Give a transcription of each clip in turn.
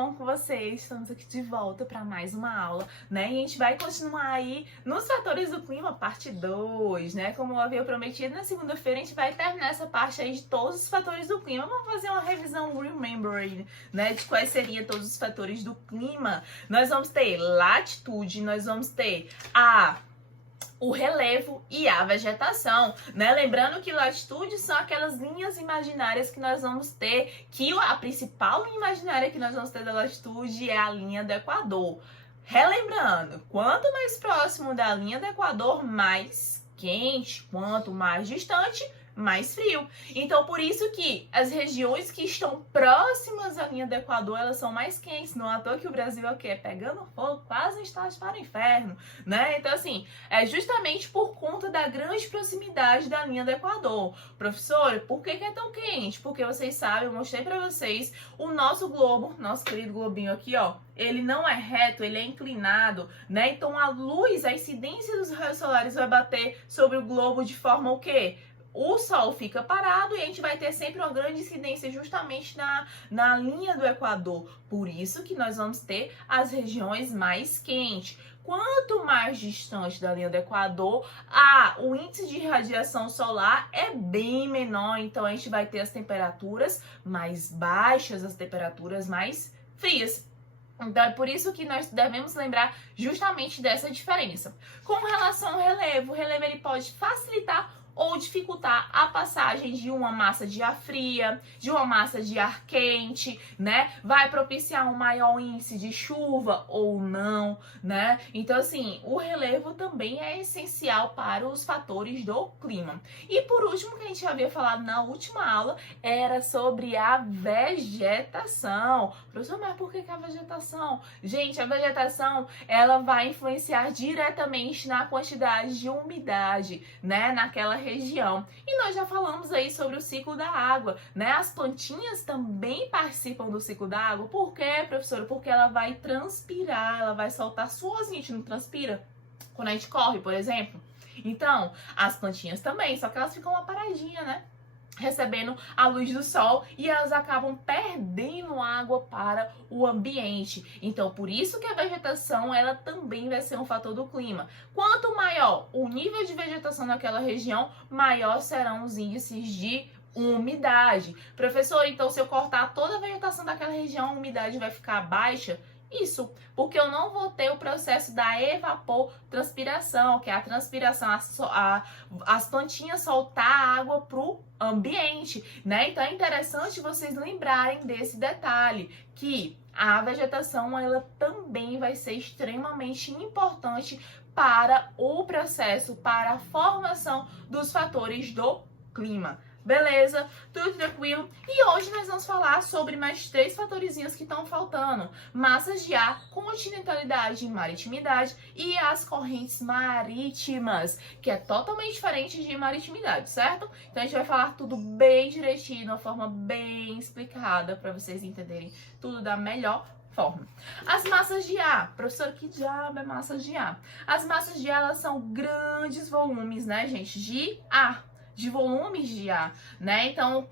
bom com vocês? Estamos aqui de volta para mais uma aula, né? E a gente vai continuar aí nos fatores do clima, parte 2, né? Como eu havia prometido, na segunda-feira a gente vai terminar essa parte aí de todos os fatores do clima. Vamos fazer uma revisão remembering, né? De quais seriam todos os fatores do clima. Nós vamos ter latitude, nós vamos ter o relevo e a vegetação, né? Lembrando que latitude são aquelas linhas imaginárias que nós vamos ter, que a principal linha imaginária que nós vamos ter da latitude é a linha do Equador. Relembrando, quanto mais próximo da linha do Equador, mais quente, quanto mais distante, mais frio. Então, por isso que as regiões que estão próximas à linha do Equador, elas são mais quentes. Não é à toa que o Brasil é o quê? Pegando fogo, quase está para o inferno, né? Então, assim, é justamente por conta da grande proximidade da linha do Equador. Professor, por que é tão quente? Porque vocês sabem, eu mostrei para vocês, o nosso globo, nosso querido globinho aqui, ó, ele não é reto, ele é inclinado, né? Então, a luz, a incidência dos raios solares vai bater sobre o globo de forma o quê? O Sol fica parado e a gente vai ter sempre uma grande incidência justamente na linha do Equador. Por isso que nós vamos ter as regiões mais quentes. Quanto mais distante da linha do Equador, o índice de radiação solar é bem menor. Então, a gente vai ter as temperaturas mais baixas, as temperaturas mais frias. Então, é por isso que nós devemos lembrar justamente dessa diferença. Com relação ao relevo, o relevo ele pode facilitar ou dificultar a passagem de uma massa de ar fria, de uma massa de ar quente, né? Vai propiciar um maior índice de chuva ou não, né? Então, assim, o relevo também é essencial para os fatores do clima. E por último, que a gente havia falado na última aula, era sobre a vegetação. Professor, mas por que a vegetação? Gente, a vegetação, ela vai influenciar diretamente na quantidade de umidade, né? Naquela região. E nós já falamos aí sobre o ciclo da água, né? As plantinhas também participam do ciclo da água. Por quê, professora? Porque ela vai transpirar, ela vai soltar suas, a gente não transpira quando a gente corre, por exemplo. Então, as plantinhas também, só que elas ficam uma paradinha, né? Recebendo a luz do sol e elas acabam perdendo água para o ambiente. Então, por isso que a vegetação, ela também vai ser um fator do clima. Quanto maior o nível de vegetação naquela região, maior serão os índices de umidade. Professor, então se eu cortar toda a vegetação daquela região, a umidade vai ficar baixa? Isso, porque eu não vou ter o processo da evapotranspiração, que é a transpiração, as plantinhas soltar água para o ambiente, né? Então é interessante vocês lembrarem desse detalhe, que a vegetação ela também vai ser extremamente importante para o processo, para a formação dos fatores do clima. Beleza? Tudo tranquilo? E hoje nós vamos falar sobre mais 3 fatorzinhos que estão faltando. Massas de ar, continentalidade e maritimidade e as correntes marítimas, que é totalmente diferente de maritimidade, certo? Então a gente vai falar tudo bem direitinho, de uma forma bem explicada, para vocês entenderem tudo da melhor forma. As massas de ar, professor, que diabo é massas de ar? As massas de ar, elas são grandes volumes, né, gente, de ar, de volumes de ar, né? Então,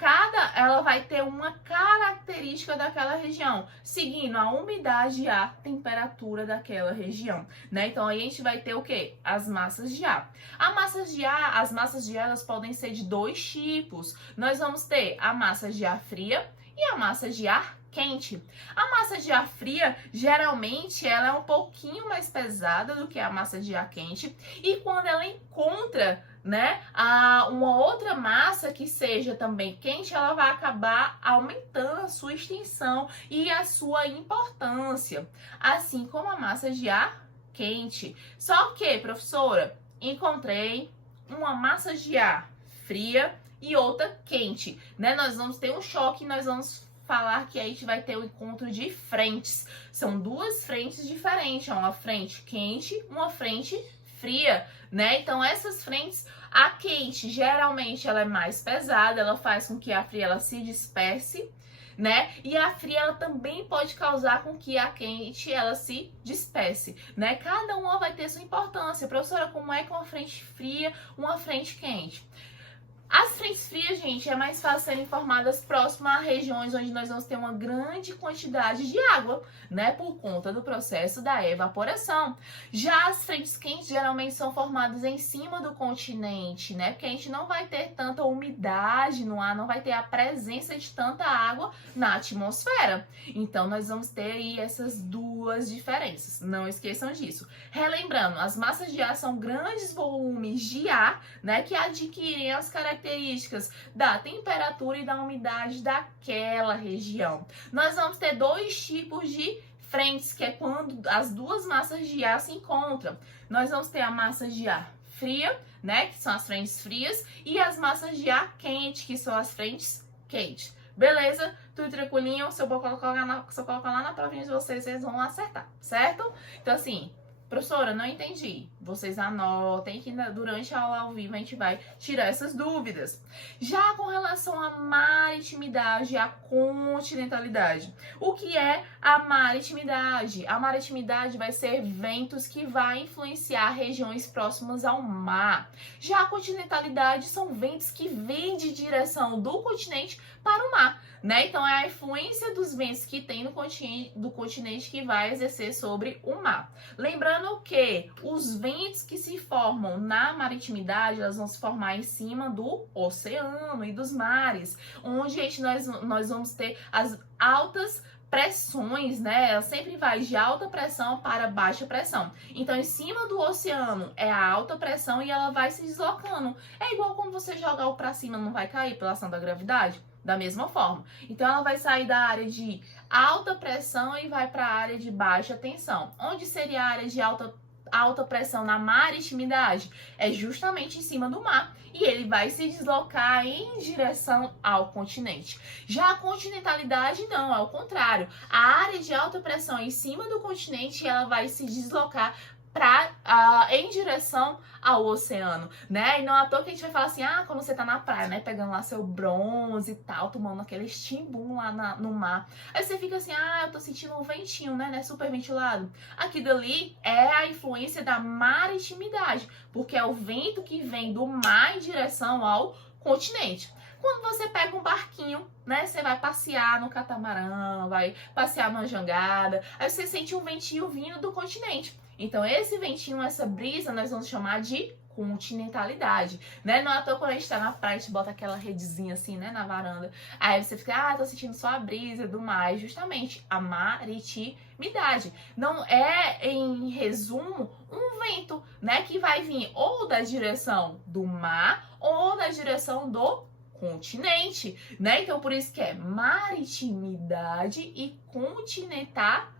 ela vai ter uma característica daquela região, seguindo a umidade e a temperatura daquela região, né? Então, aí a gente vai ter o quê? As massas de ar. As massas de ar, elas podem ser de 2 tipos. Nós vamos ter a massa de ar fria e a massa de ar quente. A massa de ar fria, geralmente, ela é um pouquinho mais pesada do que a massa de ar quente, e quando ela encontra, né, uma outra massa que seja também quente, ela vai acabar aumentando a sua extensão e a sua importância, assim como a massa de ar quente. Só que, professora, encontrei uma massa de ar fria e outra quente, né? Nós vamos ter um choque, nós vamos falar que a gente vai ter o encontro de frentes. São 2 frentes diferentes, uma frente quente, uma frente fria, né? Então essas frentes, a quente geralmente ela é mais pesada, ela faz com que a fria ela se disperse, né? E a fria ela também pode causar com que a quente ela se disperse, né? Cada uma vai ter sua importância. Professora, como é que uma frente fria, uma frente quente? As frentes frias, gente, é mais fácil serem formadas próximas a regiões onde nós vamos ter uma grande quantidade de água, né, por conta do processo da evaporação. Já as frentes quentes geralmente são formadas em cima do continente, né, porque a gente não vai ter tanta umidade no ar, não vai ter a presença de tanta água na atmosfera. Então, nós vamos ter aí essas duas diferenças, não esqueçam disso. Relembrando, as massas de ar são grandes volumes de ar, né, que adquirem as características da temperatura e da umidade daquela região. Nós vamos ter dois tipos de frentes, que é quando as duas massas de ar se encontram. Nós vamos ter a massa de ar fria, né, que são as frentes frias, e as massas de ar quente, que são as frentes quentes. Beleza? Tudo tranquilinho? Se eu colocar lá na provinha de vocês, vocês vão acertar, certo? Então, assim, professora, não entendi. Vocês anotem que durante a aula ao vivo a gente vai tirar essas dúvidas. Já com relação à maritimidade e à continentalidade. O que é a maritimidade? A maritimidade vai ser ventos que vai influenciar regiões próximas ao mar. Já a continentalidade são ventos que vêm de direção do continente para o mar, né? Então é a influência dos ventos que tem do continente que vai exercer sobre o mar. Lembrando que os ventos que se formam na maritimidade, elas vão se formar em cima do oceano e dos mares, onde nós vamos ter as altas pressões, né? Ela sempre vai de alta pressão para baixa pressão. Então, em cima do oceano é a alta pressão e ela vai se deslocando. É igual quando você jogar o para cima, não vai cair pela ação da gravidade? Da mesma forma. Então, ela vai sair da área de alta pressão e vai para a área de baixa tensão. Onde seria a área de alta pressão na maritimidade? É justamente em cima do mar. E ele vai se deslocar em direção ao continente. Já a continentalidade não, é o contrário. A área de alta pressão em cima do continente, ela vai se deslocar em direção ao oceano, né? E não é à toa que a gente vai falar assim, quando você tá na praia, né, pegando lá seu bronze e tal, tomando aquele estimbum lá no mar, aí você fica assim, eu tô sentindo um ventinho, né, super ventilado. Aqui dali é a influência da maritimidade, porque é o vento que vem do mar em direção ao continente. Quando você pega um barquinho, né, você vai passear no catamarã, vai passear numa jangada, aí você sente um ventinho vindo do continente. Então, esse ventinho, essa brisa, nós vamos chamar de continentalidade, né? Não é à toa quando a gente tá na praia, a gente bota aquela redezinha assim, né, na varanda. Aí você fica, tô sentindo só a brisa do mar. E justamente a maritimidade. Não é, em resumo, um vento, né, que vai vir ou da direção do mar ou da direção do continente, né? Então, por isso que é maritimidade e continentalidade.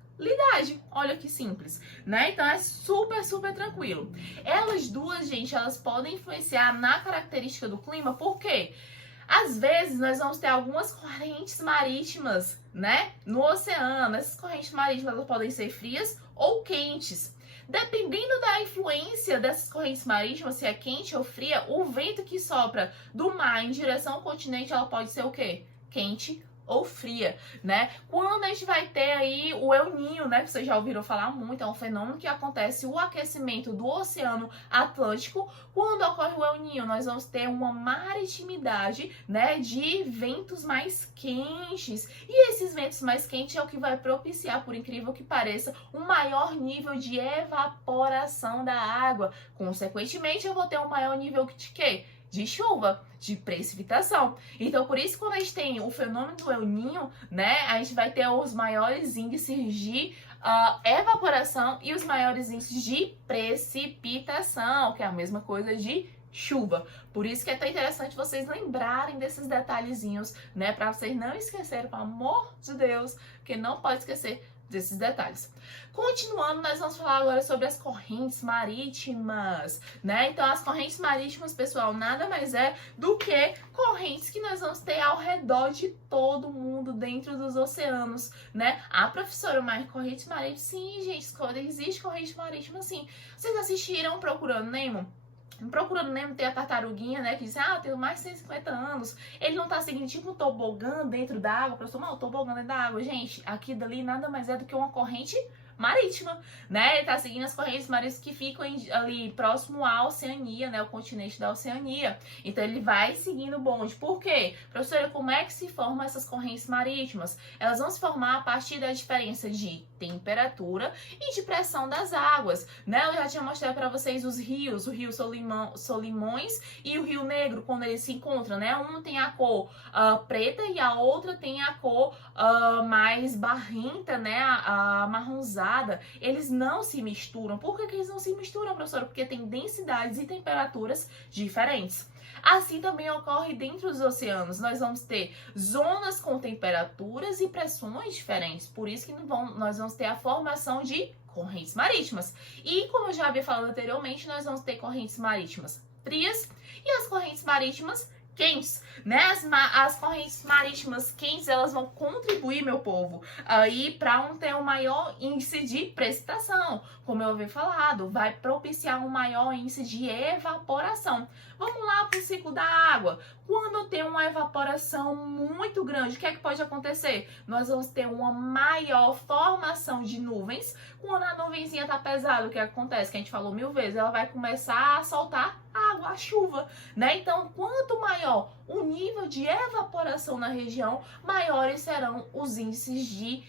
Olha que simples, né? Então é super, super tranquilo. Elas duas, gente, elas podem influenciar na característica do clima, porque às vezes nós vamos ter algumas correntes marítimas, né, no oceano. Essas correntes marítimas elas podem ser frias ou quentes. Dependendo da influência dessas correntes marítimas, se é quente ou fria, o vento que sopra do mar em direção ao continente, ela pode ser o quê? Quente ou fria, né? Quando a gente vai ter aí o El Niño, né? Que vocês já ouviram falar muito, é um fenômeno que acontece o aquecimento do Oceano Atlântico. Quando ocorre o El Niño, nós vamos ter uma maritimidade, né? De ventos mais quentes. E esses ventos mais quentes é o que vai propiciar, por incrível que pareça, um maior nível de evaporação da água. Consequentemente, eu vou ter um maior nível de quê? De chuva, de precipitação. Então, por isso, quando a gente tem o fenômeno do El Niño, né, a gente vai ter os maiores índices de evaporação e os maiores índices de precipitação, que é a mesma coisa de chuva. Por isso que é tão interessante vocês lembrarem desses detalhezinhos, né, para vocês não esquecerem, pelo amor de Deus, porque não pode esquecer desses detalhes. Continuando, nós vamos falar agora sobre as correntes marítimas, né? Então, as correntes marítimas, pessoal, nada mais é do que correntes que nós vamos ter ao redor de todo mundo dentro dos oceanos, né? Professora, mas correntes marítimas? Sim, gente, existe corrente marítima, sim. Vocês assistiram Procurando Nemo? Procurando Nemo tem a tartaruguinha, né, que diz, tem mais de 150 anos. Ele não tá seguindo tipo um tobogã dentro da água, professor, não, tobogã dentro da água. Gente, aqui dali nada mais é do que uma corrente marítima, né? Ele tá seguindo as correntes marítimas que ficam ali próximo à Oceania, né? O continente da Oceania. Então ele vai seguindo o bonde. Por quê? Professora, como é que se formam essas correntes marítimas? Elas vão se formar a partir da diferença de temperatura e de pressão das águas, né? Eu já tinha mostrado para vocês os rios, o Rio Solimões e o Rio Negro, quando eles se encontram, né? Um tem a cor preta e a outra tem a cor mais barrenta, né? A amarronzada. Eles não se misturam. Por que eles não se misturam, professora? Porque tem densidades e temperaturas diferentes. Assim também ocorre dentro dos oceanos. Nós vamos ter zonas com temperaturas e pressões diferentes. Por isso que nós vamos ter a formação de correntes marítimas. E como eu já havia falado anteriormente, nós vamos ter correntes marítimas frias e as correntes marítimas quentes, né? As correntes marítimas quentes, elas vão contribuir, meu povo, aí para ter um maior índice de precipitação, como eu havia falado, vai propiciar um maior índice de evaporação. Vamos lá para o ciclo da água. Quando tem uma evaporação muito grande, o que é que pode acontecer? Nós vamos ter uma maior formação de nuvens. Quando a nuvenzinha tá pesada, o que acontece? Que a gente falou 1000 vezes, ela vai começar a soltar água, a chuva, né? Então, quanto maior o nível de evaporação na região, maiores serão os índices de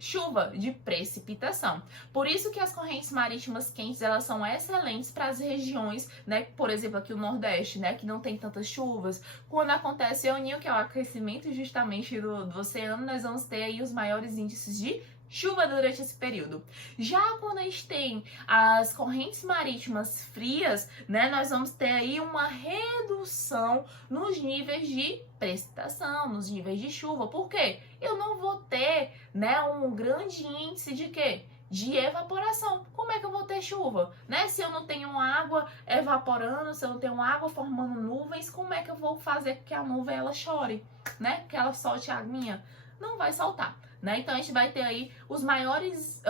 chuva, de precipitação. Por isso que as correntes marítimas quentes, elas são excelentes para as regiões, né? Por exemplo, aqui o Nordeste, né? Que não tem tantas chuvas. Quando acontece o El Niño, que é o aquecimento justamente do oceano, nós vamos ter aí os maiores índices de chuva durante esse período. Já quando a gente tem as correntes marítimas frias, né, nós vamos ter aí uma redução nos níveis de precipitação, nos níveis de chuva. Por quê? Eu não vou ter, né, um grande índice de quê? De evaporação. Como é que eu vou ter chuva? Né? Se eu não tenho água evaporando, se eu não tenho água formando nuvens, como é que eu vou fazer que a nuvem ela chore, né? Que ela solte a aguinha? Não vai soltar. Né? Então a gente vai ter aí os menores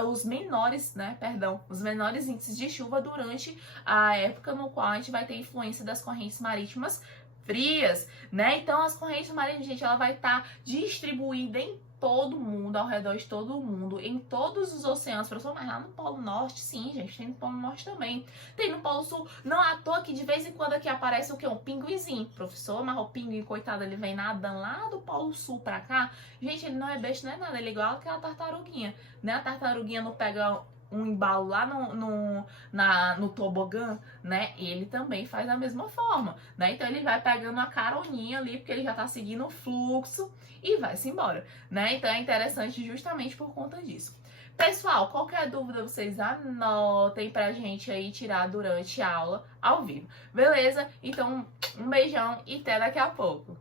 índices de chuva durante a época no qual a gente vai ter influência das correntes marítimas frias, né? Então as correntes marítimas, gente, ela vai estar distribuída em todo mundo, ao redor de todo o mundo, em todos os oceanos, professor, mas lá no Polo Norte, sim, gente, tem no Polo Norte também, tem no Polo Sul, não à toa que de vez em quando aqui aparece o quê? Um pinguizinho, professor, mas o pinguim, coitado, ele vem nadando lá do Polo Sul pra cá, gente, ele não é besta, não é nada, ele é igual aquela tartaruguinha, né? A tartaruguinha não pega um embalo lá no tobogã, né? Ele também faz da mesma forma, né? Então ele vai pegando uma caroninha ali, porque ele já tá seguindo o fluxo e vai-se embora, né? Então é interessante justamente por conta disso. Pessoal, qualquer dúvida vocês anotem pra gente aí tirar durante a aula ao vivo, beleza? Então um beijão e até daqui a pouco.